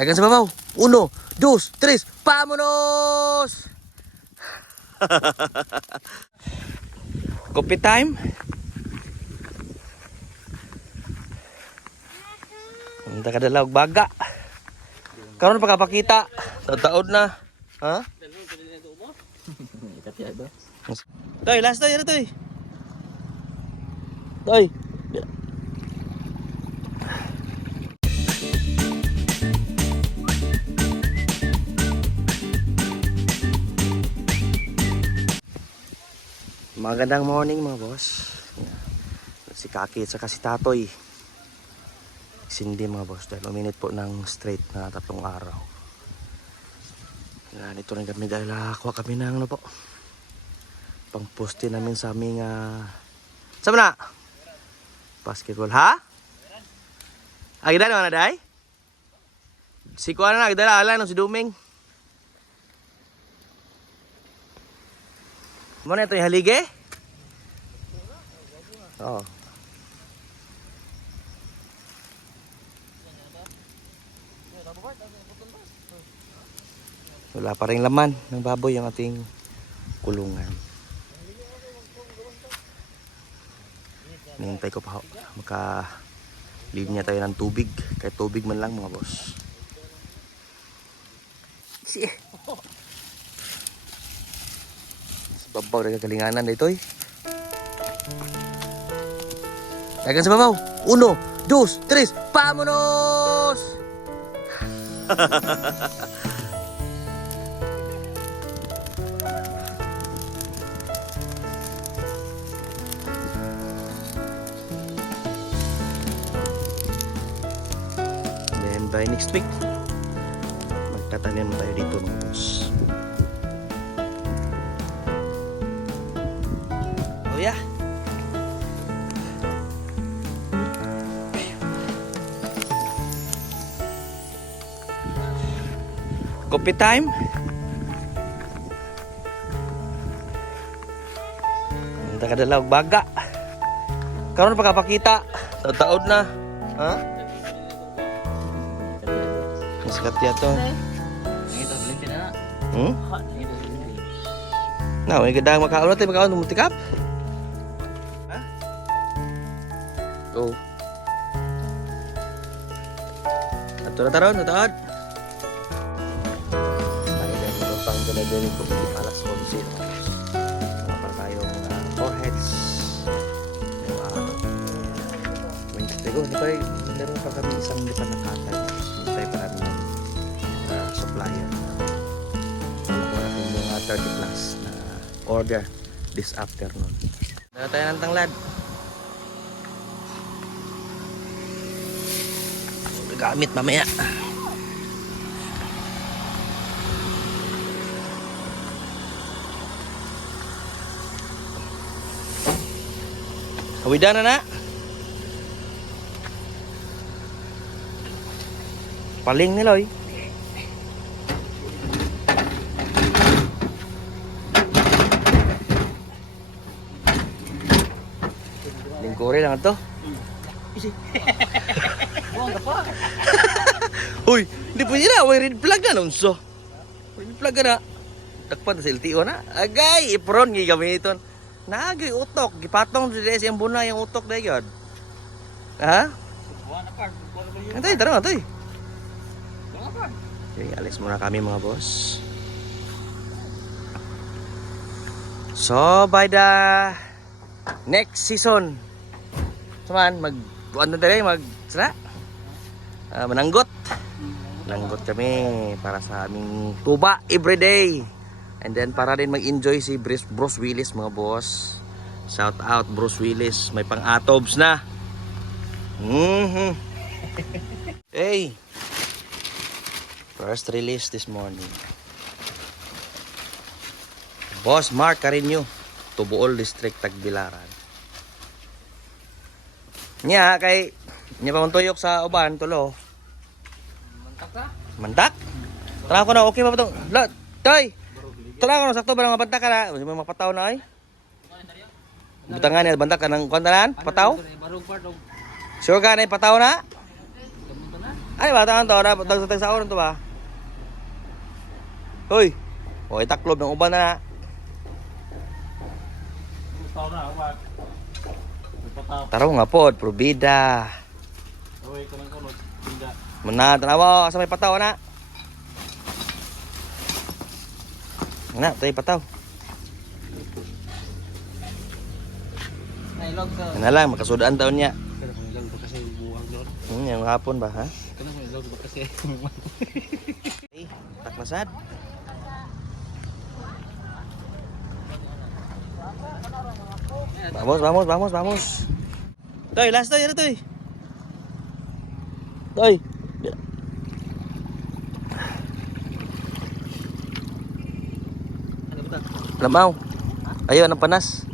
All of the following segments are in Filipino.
Dagan sa babaw. 1, 2, 3, pamunos! Coffee time. Ang takadalaw baga. Karon pagkapakita. Taon na. Ha? Toy, last toy, ano toy? Toy. Magandang morning mga boss. Si Kaki at saka si Tatoy. Sindi mga boss dahil uminit po ng straight na 3 araw. Yan, ito rin kami dahil kuha kami ng ano po. Pang poste namin sa aming saan na? Basketball ha? Agda naman na day? Si kuha na agda ala no si Duming. Muna ito yung halige? Oo. Wala pa rin laman ng baboy yung ating kulungan. Nihintay ko pa makalinya tayo ng tubig. Kahit tubig man lang mga boss. Babaw na kagalinganan na ito eh. Dagan sa babaw. 1, 2, 3, pamunos! Then by next week, magtatanim tayo dito mga boss. Yeah. Coffee time. Ang takadalaw baga. Karon pagkapakita. Taon na. Ha? Maskat yato. Nah, may gadang makaulot ay makaulot mutikap. Go. Ato na taron, nataad. Tayo din ito pang dala-dala ko alas 11. Mga para tayong foreheads. Wednesday ko, meron pa kami isang lipat na katay. Hintay pa namin yung supplier. Wala natin yung 30 plus na order this afternoon. Dala tayo ng tanglad. Gamit mamaya. Hawidan na. Paling ni Loy. Lingkuri lang ito. Uy, hindi po sila. May red flag na nunso. Red flag na. Takpan na sa LTO na. Agay, ipron gigamiton. Nagay utok. Gipatong sa DS yung buna yung utok na yun. Ha? Antay, tara nga, antay. Okay, alis muna kami mga boss. So, by the next season, saman, ano tayo, mananggot. Mananggot kami para sa aming tuba everyday. And then para din mag-enjoy si Bruce Willis mga boss. Shout out Bruce Willis, may pang-atobs na. Hey. First release this morning. Boss Mark Carino, Tubuol District, Tagbilaran. Nya kay nya pa tuyok sa uban tulo. Mantak ka? Mantak? Tara ko na okay ba tong? Toy. Tara ko na sakto ba ng bantak ka na? May mapataw na ay. Butangan ni bantak ka ng kwantanan? Pataw? Sure ka na pataw na? Ay Ay, bata to na tag sa oras to ba? Hoy. Oy, taklob ng uban na. Taro nga pod, probida. Oy, kanang kunot. Tinda. Muna, tanawa sa may pataw na. Na, tay pataw. Nailog ka. Ano lang, makasudaan taon niya. Kana ko ilang ba kasi buang doon. Yung hapon ba, ha? Kana ko ilang ba kasi. Hey, takmasad. Vamos. Toy, last toy, ano toy? Toy. Lamaw. Ayo, ang panas.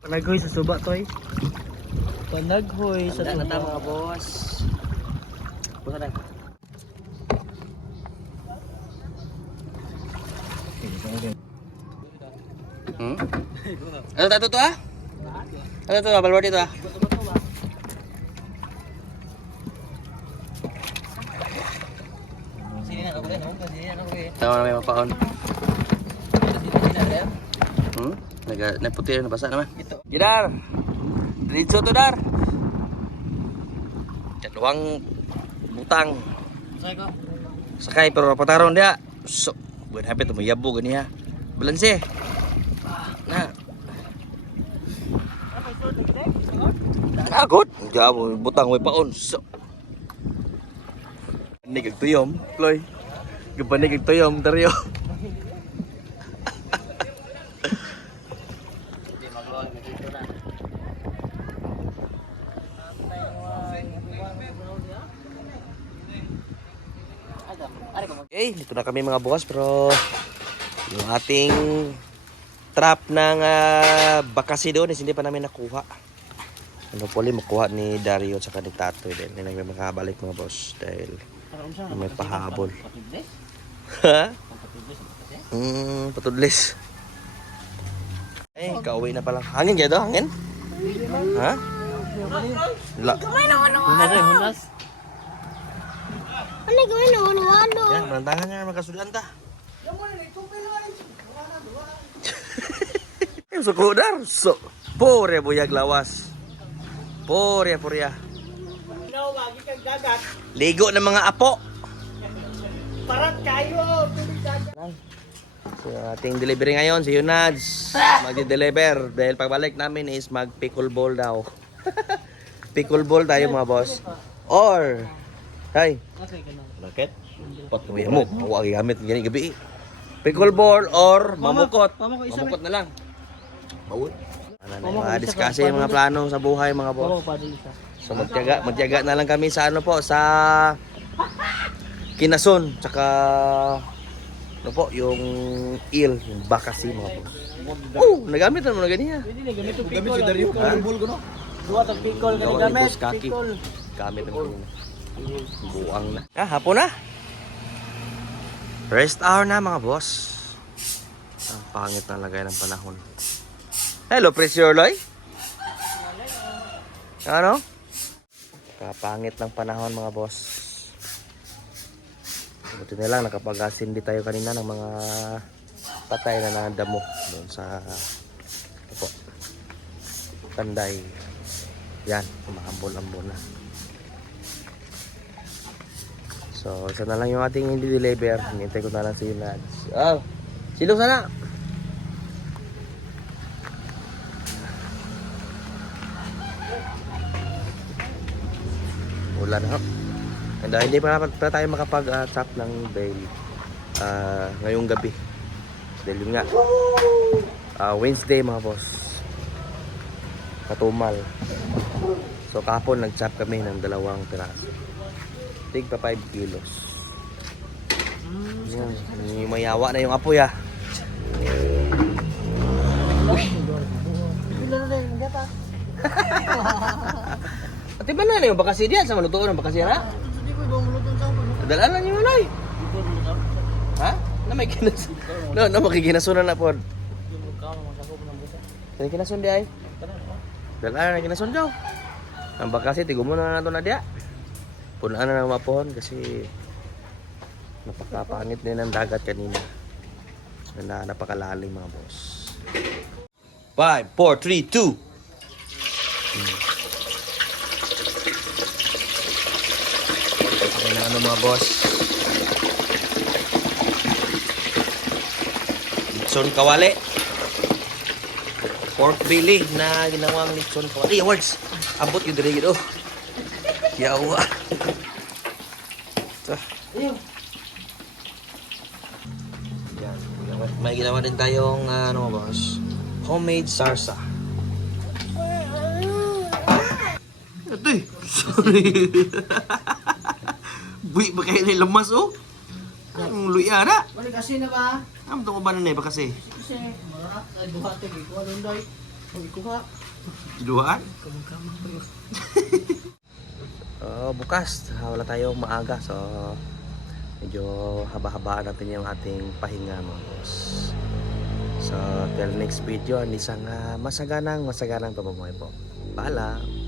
Panaghoy sa suba toy. Panaghoy sa suba. Nata mga boss. Buka na. Ano tato to ah? Ano to? Balbor dito ah? Tama na may mapaon. Naputi na basa naman. Gidar! Diretso to dar! Dalawang butang. Sakay pero pataron dia. So, bukan hapit mo yabo gani ha. Balanse. Na. Agod. Jabo butang may paon. So. Nig tuyom, Chloe. Gabanig tuyom Dario. Okay, dito na kami mga boss pero yung ating trap ng bakasi doon is hindi pa namin nakuha. Ano po ulit makuha ni Dario at saka ni Tatoy din. Hindi namin makabalik mga boss dahil may pahabol. Ha? Patudlis. Eh, kauwi na palang. Hangin kaya daw? Hangin? Ha? Hunas. Ano gawin mo? Ano? Yan, malantangan niya magkasudan ta. Yung sukudar. So, pore buyag lawas. Pore. Wagi kang dagat. Ligo ng mga apo. Parat kayo. Tubig dagat. So, ating delivery ngayon, si Yunads. Magdi-deliver. Dahil pagbalik namin is mag-pickleball daw. Pickleball tayo mga boss. Or, hay. Bakit? Pot mo mo. Huwag gamit ganyan gabi. Pickleball or mamukot. Mamukot na lang. Bawal. Mga discuss yung mga plano sa buhay mga boss. So magtiyaga na lang kami sa ano po, sa Kinason, tsaka ano po, yung yung bakasi mga boss. Nagamit na mo na ganyan. Gamit si Dario. Pickleball ko no. Duwa tag pickle ka gamit. Pickle. Gamit ang buang na. Hapon na. Rest hour na mga boss. Ang pangit na lagay ng panahon. Hello, Pressure Loy. Ano? Kapangit ng panahon mga boss. Buti na lang nakapag-asindi tayo kanina ng mga patay na nadamo doon sa po, Tanday. Yan, umahambol-ambol na. So, isa na lang yung ating hindi deliver. Hinintay ko na lang si Nads. Silong sana. Ulan ha. And hindi pa tayo makapag-tap ng bail ngayong gabi. Dahil yun nga, Wednesday mga boss. Katumal. So kahapon nag-chop kami ng 2 piraso. Tig pa 5 kilos. Yan. Mayawa na yung apoy ah. Ati ba na yung bakasi diyan sa malutuon ng bakasi na? Dalaan lang yung manay. Ha? Na may kinasun. No, makikinasun na po. Kaya kinasun di ay. Dalaan na kinasun daw. Ang bakasi tigo mo na nato na dia. Punaan na ng mapon kasi napakapangit din ng dagat kanina. Napakalalim mga boss. 5, 4, 3, 2. Okay na mga boss. Litson kawali. Pork belly na ginawang litson kawali. Awards. Abot yung dirigid. Oh. Yawa. Ito. Yan. May ginawa din tayong ano boss. Homemade sarsa. Ito sorry. Buwi ba kayo na lamas oh? Ang luya na. Balik kasi na ba? Ang ito ko ba na ba kasi? Kasi, marat, ay duha ito, ikuha nun dahi. Ang ikuha. Duhaan? Kamang-kamang pa yun. Bukas, wala tayong maaga. So, medyo haba-habaan natin yung ating pahinga mga boss. So, till next video, isang masaganang pamumuhay po. Paalam!